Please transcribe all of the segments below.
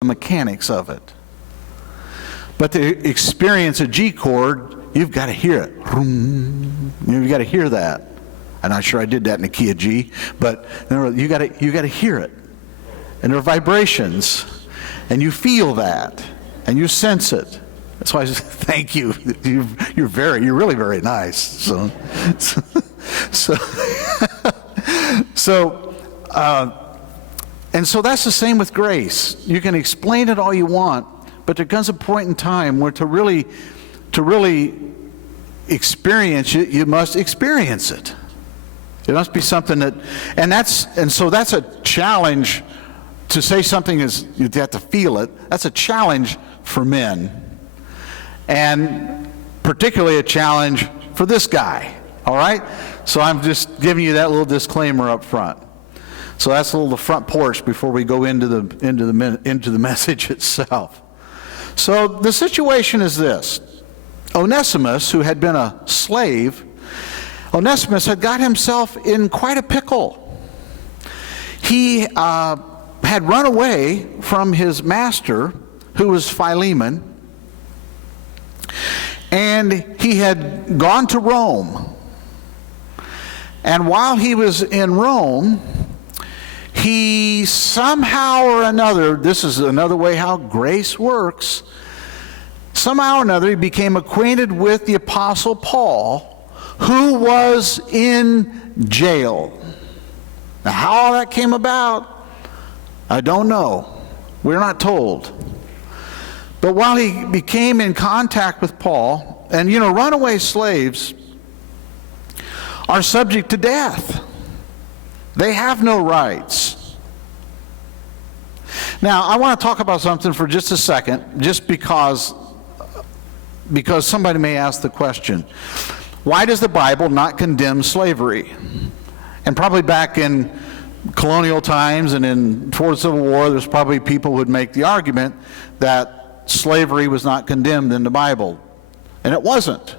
the mechanics of it. But to experience a G chord, you've got to hear it. You've got to hear that. I'm not sure I did that in the key of G, but you got to hear it. And there are vibrations, and you feel that, and you sense it. That's why I just thank you. You're really very nice. So and so that's the same with grace. You can explain it all you want, but there comes a point in time where to really experience it, you must experience it. It must be something that, and so that's a challenge. To say something is, you have to feel it. That's a challenge for men, and particularly a challenge for this guy. All right. So I'm just giving you that little disclaimer up front. So that's a little the front porch before we go into the message itself. So the situation is this: Onesimus, who had been a slave, Onesimus had got himself in quite a pickle. He had run away from his master, who was Philemon, and he had gone to Rome. And while he was in Rome, he somehow or another, this is another way how grace works, somehow or another he became acquainted with the Apostle Paul, who was in jail. Now, how all that came about, I don't know. We're not told. But while he became in contact with Paul, and runaway slaves are subject to death. They have no rights. Now, I want to talk about something for just a second, just because somebody may ask the question, why does the Bible not condemn slavery? And probably back in colonial times and before the Civil War, there's probably people who would make the argument that slavery was not condemned in the Bible. And it wasn't.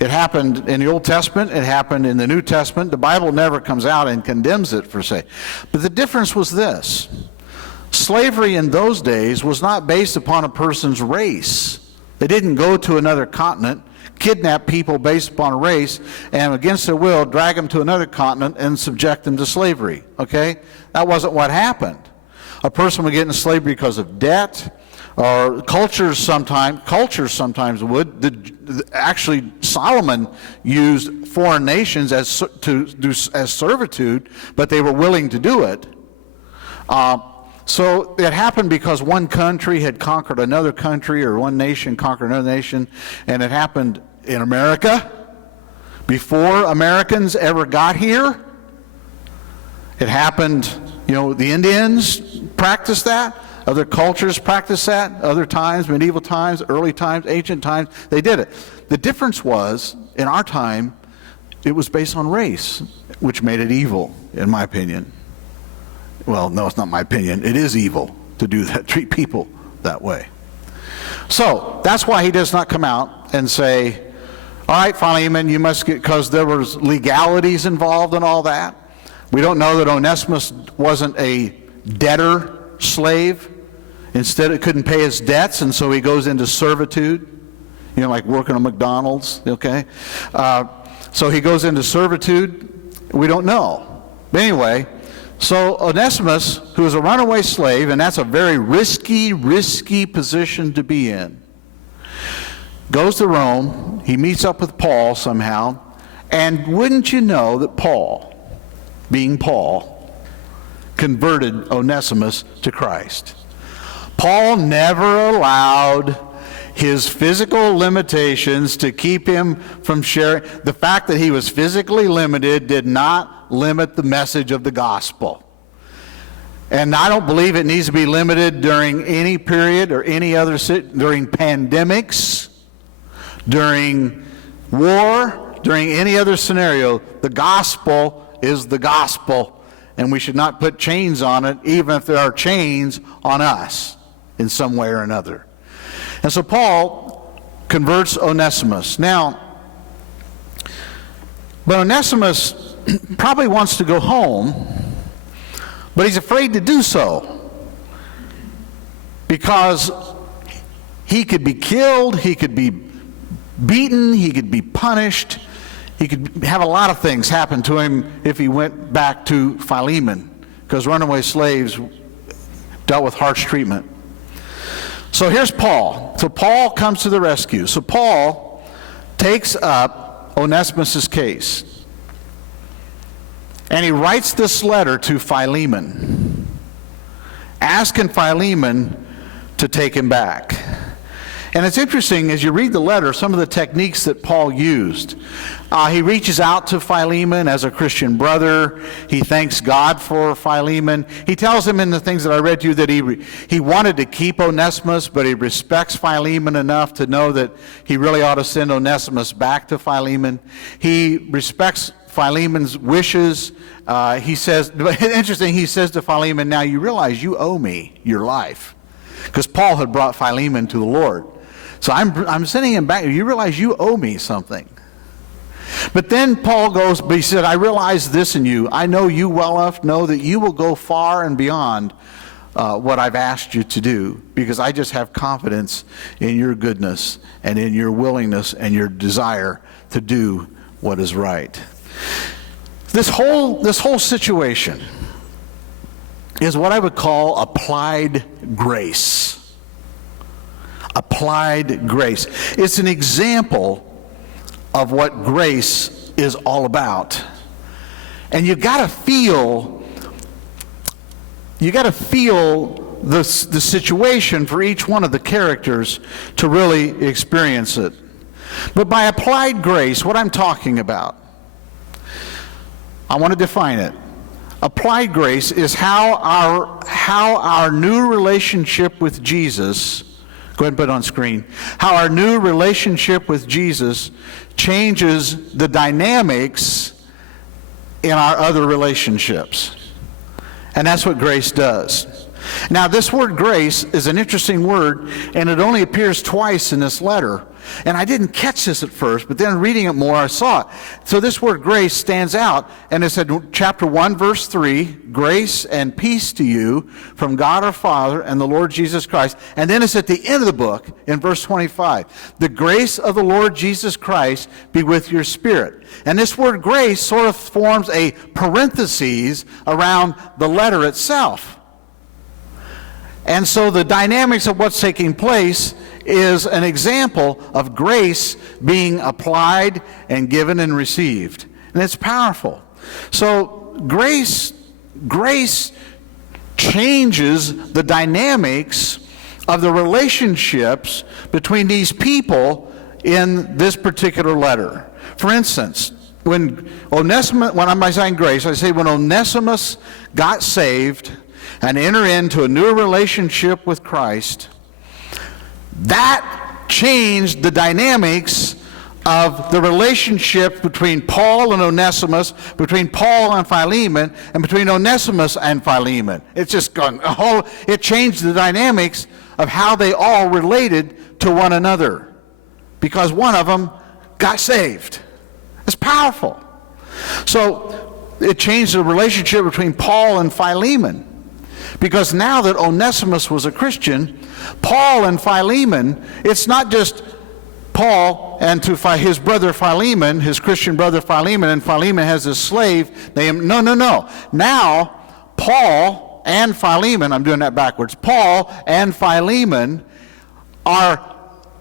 It happened in the Old Testament, it happened in the New Testament. The Bible never comes out and condemns it per se. But the difference was this: slavery in those days was not based upon a person's race. They didn't go to another continent, kidnap people based upon race, and against their will drag them to another continent and subject them to slavery. Okay? That wasn't what happened. A person would get into slavery because of debt, or cultures sometimes would. Actually, Solomon used foreign nations as servitude, but they were willing to do it. So it happened because one country had conquered another country, or one nation conquered another nation, and it happened in America before Americans ever got here. It happened, the Indians practiced that, other cultures practiced that, other times, medieval times, early times, ancient times, they did it. The difference was, in our time, it was based on race, which made it evil, in my opinion. Well, no, it's not my opinion. It is evil to do that, treat people that way. So that's why he does not come out and say, all right, Philemon, you must get, because there was legalities involved in all that. We don't know that Onesimus wasn't a debtor slave. Instead, it couldn't pay his debts, and so he goes into servitude, like working at McDonald's, okay? So he goes into servitude. We don't know. But anyway, so Onesimus, who is a runaway slave, and that's a very risky position to be in, goes to Rome. He meets up with Paul somehow, and wouldn't you know that Paul, being Paul, converted Onesimus to Christ. Paul never allowed his physical limitations to keep him from sharing. The fact that he was physically limited did not limit the message of the gospel. And I don't believe it needs to be limited during any period or any other, during pandemics, during war, during any other scenario. The gospel is the gospel, and we should not put chains on it, even if there are chains on us in some way or another. And so Paul converts Onesimus. Now, but Onesimus probably wants to go home, but he's afraid to do so. because he could be killed, he could be beaten, he could be punished, he could have a lot of things happen to him if he went back to Philemon, because runaway slaves dealt with harsh treatment. So here's Paul. So Paul comes to the rescue. So Paul takes up Onesimus' case, and he writes this letter to Philemon, asking Philemon to take him back. And it's interesting, as you read the letter, some of the techniques that Paul used. He reaches out to Philemon as a Christian brother. He thanks God for Philemon. He tells him in the things that I read to you that he wanted to keep Onesimus, but he respects Philemon enough to know that he really ought to send Onesimus back to Philemon. He respects Philemon's wishes. He says, interesting, he says to Philemon, now you realize you owe me your life. Because Paul had brought Philemon to the Lord. So I'm sending him back. You realize you owe me something. But then Paul goes, but he said, I realize this in you. I know you well enough to know that you will go far and beyond what I've asked you to do, because I just have confidence in your goodness and in your willingness and your desire to do what is right. This whole situation is what I would call applied grace. Applied grace. It's an example of what grace is all about. And you got to feel the situation for each one of the characters to really experience it. But by applied grace, what I'm talking about, I want to define it. Applied grace is how our new relationship with Jesus, go ahead and put it on screen, how our new relationship with Jesus changes the dynamics in our other relationships. And that's what grace does. Now, this word grace is an interesting word, and it only appears twice in this letter. And I didn't catch this at first, but then reading it more, I saw it. So this word grace stands out, and it said, chapter 1, verse 3, grace and peace to you from God our Father and the Lord Jesus Christ. And then it's at the end of the book, in verse 25, the grace of the Lord Jesus Christ be with your spirit. And this word grace sort of forms a parenthesis around the letter itself. And so the dynamics of what's taking place is an example of grace being applied and given and received. And it's powerful. So grace changes the dynamics of the relationships between these people in this particular letter. For instance, when I'm saying grace, I say when Onesimus got saved and entered into a new relationship with Christ, that changed the dynamics of the relationship between Paul and Onesimus, between Paul and Philemon, and between Onesimus and Philemon. It's just gone, it changed the dynamics of how they all related to one another, because one of them got saved. It's powerful. So it changed the relationship between Paul and Philemon, because now that Onesimus was a Christian, Paul and Philemon, it's not just Paul and to his brother Philemon, his Christian brother Philemon, and Philemon has his slave. No. Now, Paul and Philemon, I'm doing that backwards, Paul and Philemon are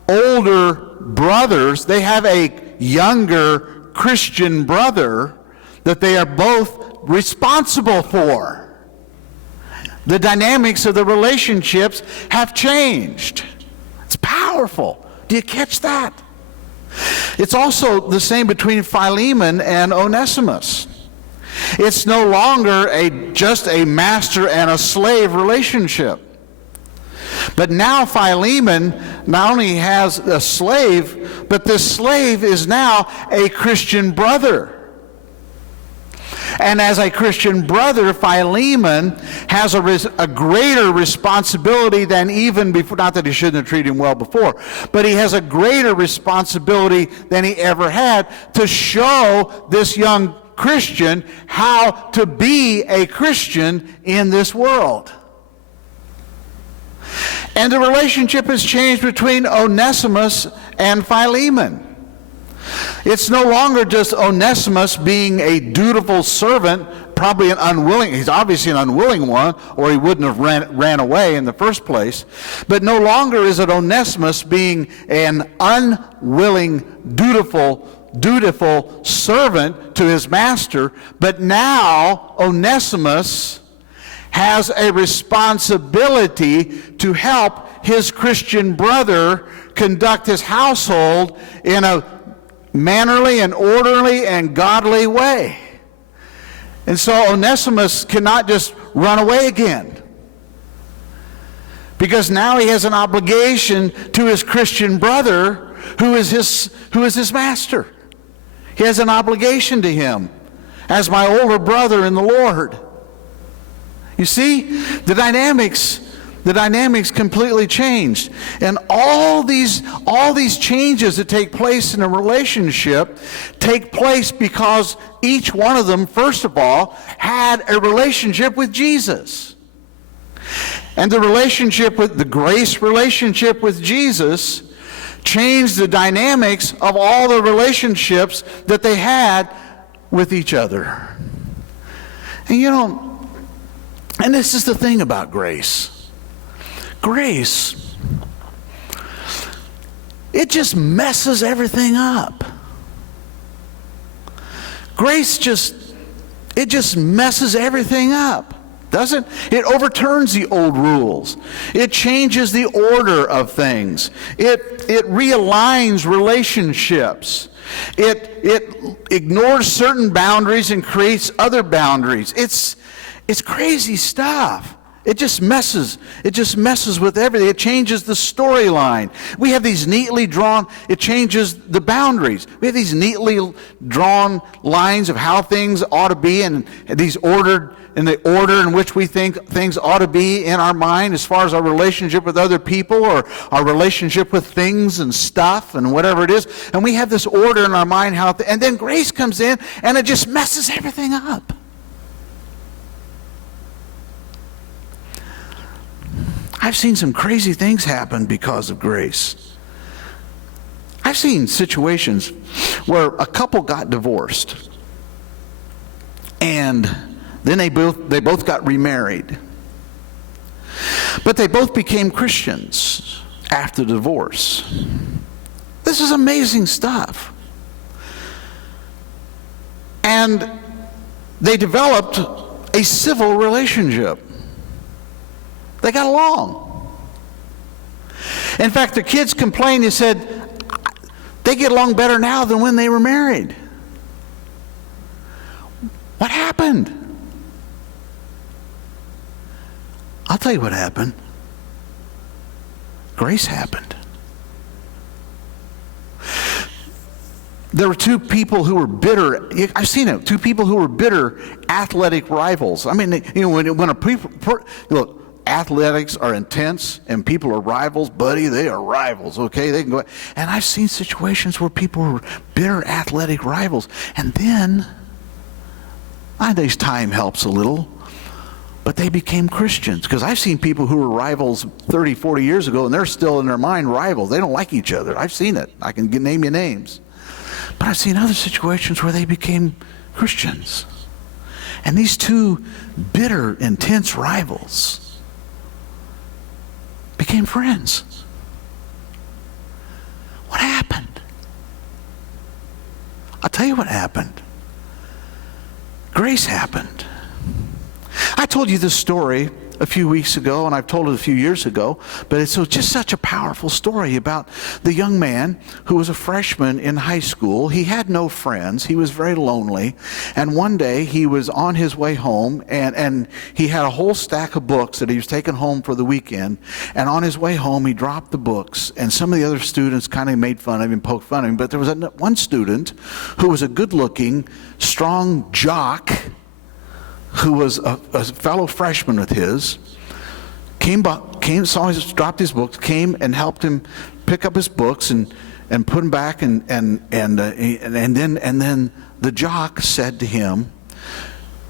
older brothers. They have a younger Christian brother that they are both responsible for. The dynamics of the relationships have changed. It's powerful. Do you catch that? It's also the same between Philemon and Onesimus. It's no longer just a master and a slave relationship. But now Philemon not only has a slave, but this slave is now a Christian brother. And as a Christian brother, Philemon has a greater responsibility than even before. Not that he shouldn't have treated him well before, but he has a greater responsibility than he ever had to show this young Christian how to be a Christian in this world. And the relationship has changed between Onesimus and Philemon. It's no longer just Onesimus being a dutiful servant, probably he's obviously an unwilling one, or he wouldn't have ran away in the first place. But no longer is it Onesimus being an unwilling, dutiful servant to his master, but now Onesimus has a responsibility to help his Christian brother conduct his household in a mannerly and orderly and godly way. And so Onesimus cannot just run away again, because now he has an obligation to his Christian brother who is his master. He has an obligation to him as my older brother in the Lord. You see, the dynamics completely changed. And all these changes that take place in a relationship take place because each one of them, first of all, had a relationship with Jesus. And the grace relationship with Jesus changed the dynamics of all the relationships that they had with each other. And and this is the thing about grace. Grace, it just messes everything up. Grace just messes everything up, doesn't it? It overturns the old rules. It changes the order of things. It realigns relationships. It ignores certain boundaries and creates other boundaries. It's crazy stuff. It just messes with everything. It changes the storyline. We have these neatly drawn, it changes the boundaries. We have these neatly drawn lines of how things ought to be, and these ordered in the order in which we think things ought to be in our mind as far as our relationship with other people or our relationship with things and stuff and whatever it is. And we have this order in our mind, and then grace comes in and it just messes everything up. I've seen some crazy things happen because of grace. I've seen situations where a couple got divorced, and then they both got remarried. But they both became Christians after divorce. This is amazing stuff. And they developed a civil relationship. They got along. In fact, the kids complained. They said they get along better now than when they were married. What happened? I'll tell you what happened. Grace happened. There were two people who were bitter. I've seen it. Two people who were bitter athletic rivals. I mean, when a people look. Athletics are intense and people are rivals, buddy. They are rivals, okay? They can go. And I've seen situations where people were bitter athletic rivals. And then, I think time helps a little, but they became Christians. Because I've seen people who were rivals 30, 40 years ago, and they're still in their mind rivals. They don't like each other. I've seen it. I can name you names. But I've seen other situations where they became Christians. And these two bitter, intense rivals became friends. What happened? I'll tell you what happened. Grace happened. I told you this story a few weeks ago, and I've told it a few years ago, but it's just such a powerful story about the young man who was a freshman in high school. He had no friends. He was very lonely. And one day he was on his way home, and he had a whole stack of books that he was taking home for the weekend. And on his way home, he dropped the books, and some of the other students kind of made fun of him, poked fun of him. But there was one student who was a good-looking, strong jock who was a fellow freshman with his, saw him dropped his books, came and helped him pick up his books and put them back, and then the jock said to him,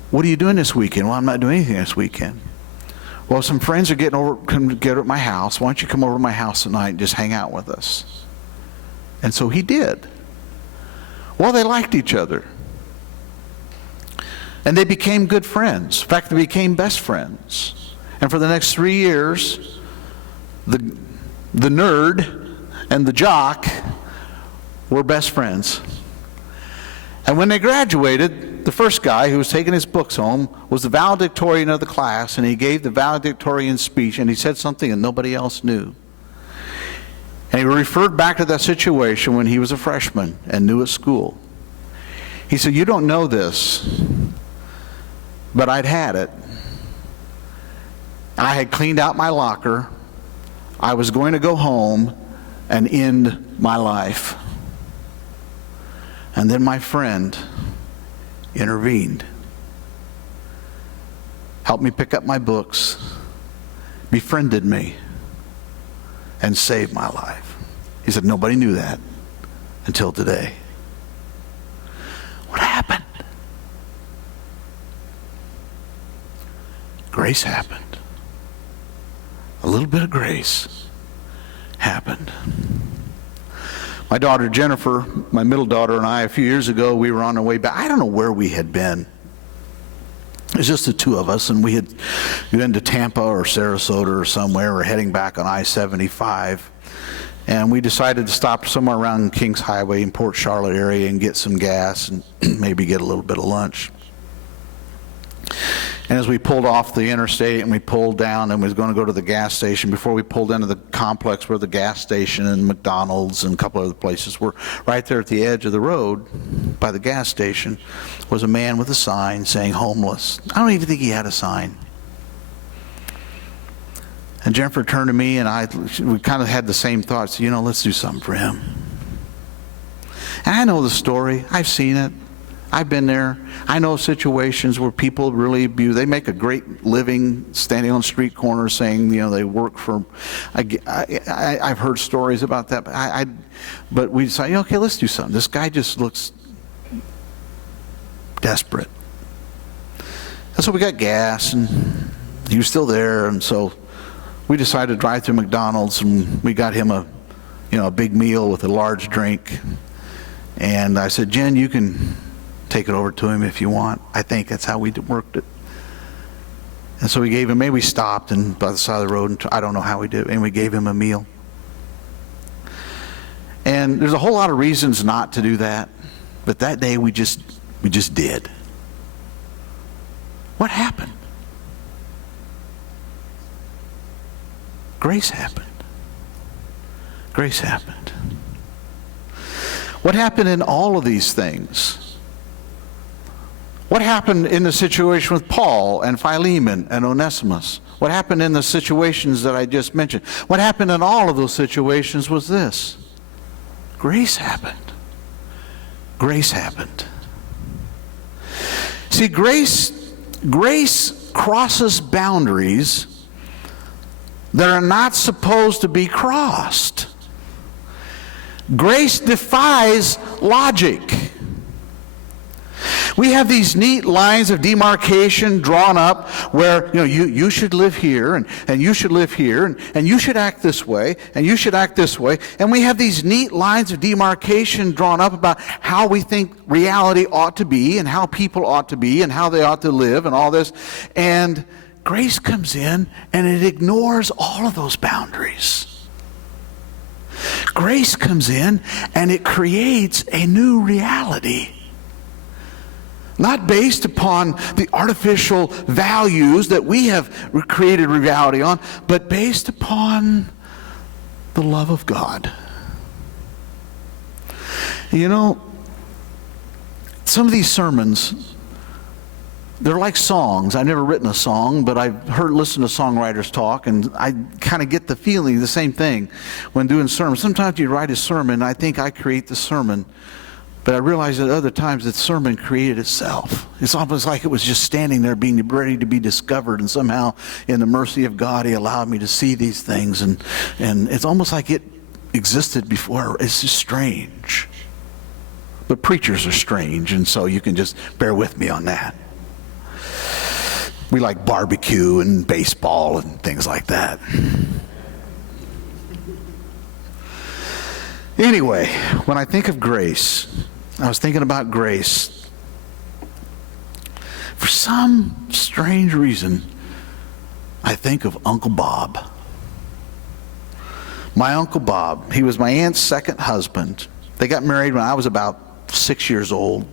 "What are you doing this weekend?" "Well, I'm not doing anything this weekend." Well, some friends are come together at my house. Why don't you come over to my house tonight and just hang out with us? And so he did. Well, they liked each other. And they became good friends. In fact, they became best friends. And for the next 3 years, the nerd and the jock were best friends. And when they graduated, the first guy who was taking his books home was the valedictorian of the class, and he gave the valedictorian speech, and he said something that nobody else knew. And he referred back to that situation when he was a freshman and new at school. He said, "You don't know this, but I'd had it. I had cleaned out my locker. I was going to go home and end my life. And then my friend intervened, helped me pick up my books, befriended me, and saved my life." He said, "Nobody knew that until today." What happened? Grace happened. A little bit of grace happened. My daughter Jennifer, my middle daughter, and I, a few years ago, we were on our way back. I don't know where we had been. It was just the two of us, and we had been to Tampa or Sarasota or somewhere. We're heading back on I-75. And we decided to stop somewhere around Kings Highway in Port Charlotte area and get some gas and maybe get a little bit of lunch. And as we pulled off the interstate and we pulled down and we was going to go to the gas station, before we pulled into the complex where the gas station and McDonald's and a couple other places were, right there at the edge of the road by the gas station was a man with a sign saying homeless. I don't even think he had a sign. And Jennifer turned to me and we kind of had the same thoughts. You know, let's do something for him. And I know the story. I've seen it. I've been there. I know situations where people really abuse. They make a great living standing on street corners saying, you know, they work for. I've heard stories about that. But we decided, okay, let's do something. This guy just looks desperate. And so we got gas, and he was still there, and so we decided to drive through McDonald's, and we got him a big meal with a large drink. And I said, Jen, you can take it over to him if you want. I think that's how we worked it. And so we gave him, maybe we stopped and by the side of the road, and I don't know how we did it, and we gave him a meal. And there's a whole lot of reasons not to do that, but that day we just did. What happened? Grace happened. Grace happened. What happened in all of these things? What happened in the situation with Paul and Philemon and Onesimus? What happened in the situations that I just mentioned? What happened in all of those situations was this. Grace happened. Grace happened. See, grace crosses boundaries that are not supposed to be crossed. Grace defies logic. We have these neat lines of demarcation drawn up where, you should live here, and you should live here, and you should act this way, and you should act this way. And we have these neat lines of demarcation drawn up about how we think reality ought to be, and how people ought to be, and how they ought to live, and all this. And grace comes in, and it ignores all of those boundaries. Grace comes in, and it creates a new reality. Not based upon the artificial values that we have created reality on, but based upon the love of God. Some of these sermons, they're like songs. I've never written a song, but I've listened to songwriters talk, and I kind of get the feeling, the same thing when doing sermons. Sometimes you write a sermon, I think I create the sermon. But I realized that other times the sermon created itself. It's almost like it was just standing there being ready to be discovered, and somehow in the mercy of God He allowed me to see these things, and it's almost like it existed before. It's just strange. But preachers are strange, and so you can just bear with me on that. We like barbecue and baseball and things like that. Anyway, when I think of grace, I was thinking about grace. For some strange reason, I think of Uncle Bob. My Uncle Bob, he was my aunt's second husband. They got married when I was about 6 years old.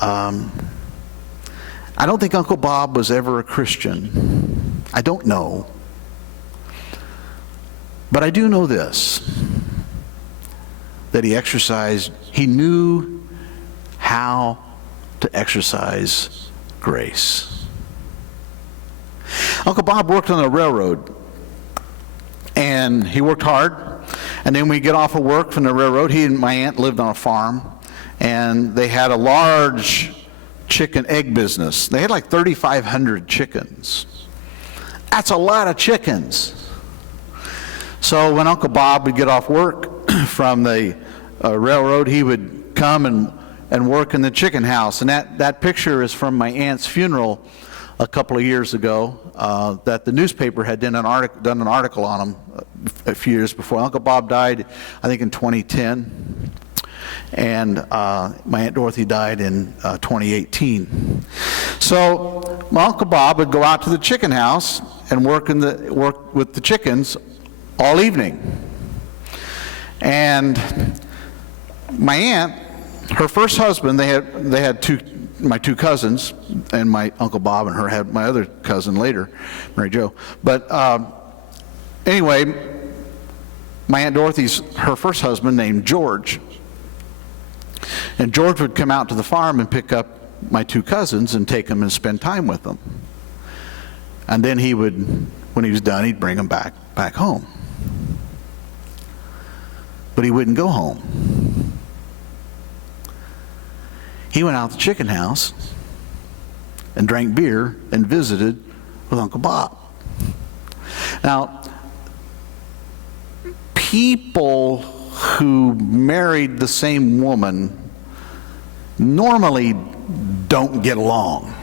I don't think Uncle Bob was ever a Christian. I don't know. But I do know this, that he knew how to exercise grace. Uncle Bob worked on the railroad, and he worked hard. And then when we get off of work from the railroad, he and my aunt lived on a farm, and they had a large chicken egg business. They had like 3,500 chickens. That's a lot of chickens. So when Uncle Bob would get off work from the railroad, he would come and work in the chicken house. And that picture is from my aunt's funeral a couple of years ago, that the newspaper had done an article on him a few years before. Uncle Bob died, I think, in 2010. And my Aunt Dorothy died in 2018. So my Uncle Bob would go out to the chicken house and work with the chickens all evening. And my aunt, her first husband, they had my two cousins, and my Uncle Bob and her had my other cousin later, Mary Jo. But anyway, my Aunt Dorothy's, her first husband, named George. And George would come out to the farm and pick up my two cousins and take them and spend time with them. And then he would, when he was done, he'd bring them back home. But he wouldn't go home. He went out to the chicken house and drank beer and visited with Uncle Bob. Now, people who married the same woman normally don't get along.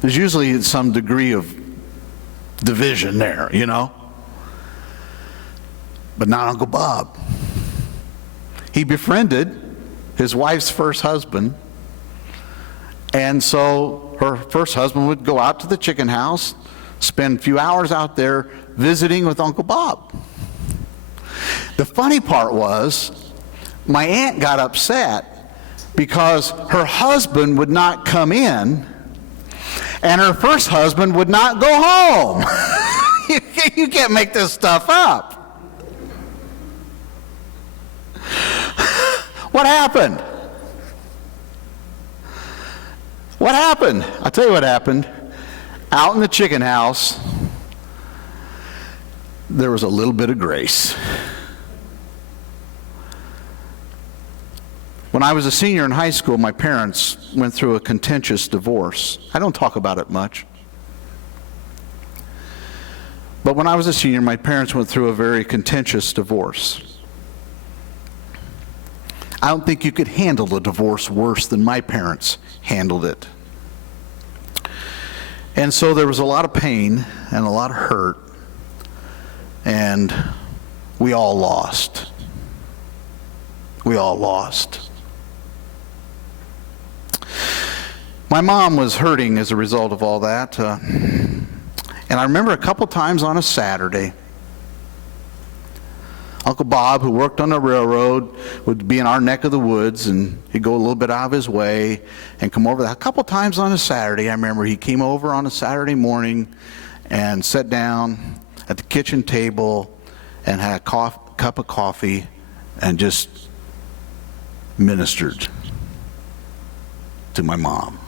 There's usually some degree of division there, you know. But not Uncle Bob. He befriended his wife's first husband, and so her first husband would go out to the chicken house, spend a few hours out there visiting with Uncle Bob. The funny part was, my aunt got upset because her husband would not come in, and her first husband would not go home. You can't make this stuff up. What happened? What happened? I'll tell you what happened. Out in the chicken house, there was a little bit of grace. When I was a senior in high school, my parents went through a contentious divorce. I don't talk about it much. But when I was a senior, my parents went through a very contentious divorce. I don't think you could handle a divorce worse than my parents handled it. And so there was a lot of pain and a lot of hurt, and we all lost. We all lost. My mom was hurting as a result of all that. And I remember a couple times on a Saturday, Uncle Bob, who worked on the railroad, would be in our neck of the woods, and he'd go a little bit out of his way and come over. A couple times on a Saturday, I remember he came over on a Saturday morning and sat down at the kitchen table and had a cup of coffee and just ministered to my mom.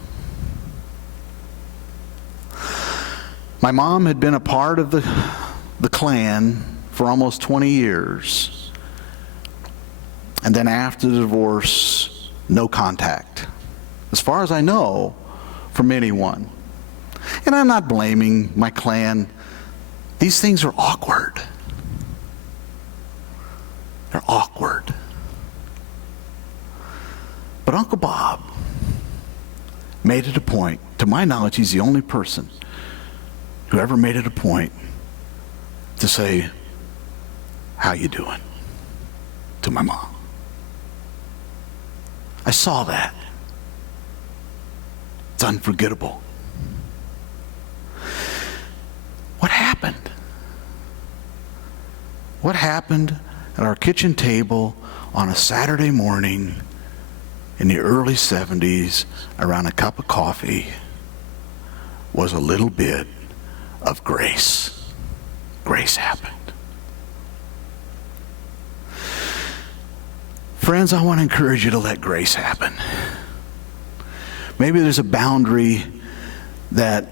My mom had been a part of the Klan for almost 20 years. And then after the divorce, no contact, as far as I know, from anyone. And I'm not blaming my Klan. These things are awkward. They're awkward. But Uncle Bob made it a point, to my knowledge, he's the only person who ever made it a point to say, "How you doing?" to my mom. I saw that. It's unforgettable. What happened? What happened at our kitchen table on a Saturday morning in the early 70s around a cup of coffee was a little bit of grace. Grace happened. Friends, I want to encourage you to let grace happen. Maybe there's a boundary that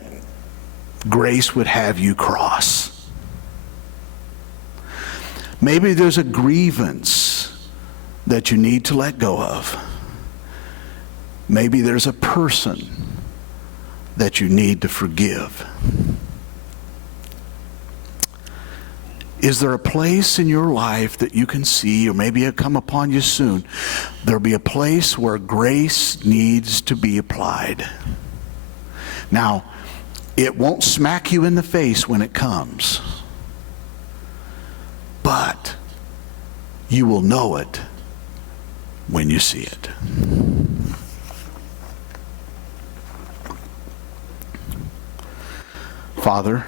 grace would have you cross. Maybe there's a grievance that you need to let go of. Maybe there's a person that you need to forgive. Is there a place in your life that you can see, or maybe it'll come upon you soon, there'll be a place where grace needs to be applied? Now, it won't smack you in the face when it comes, but you will know it when you see it. Father,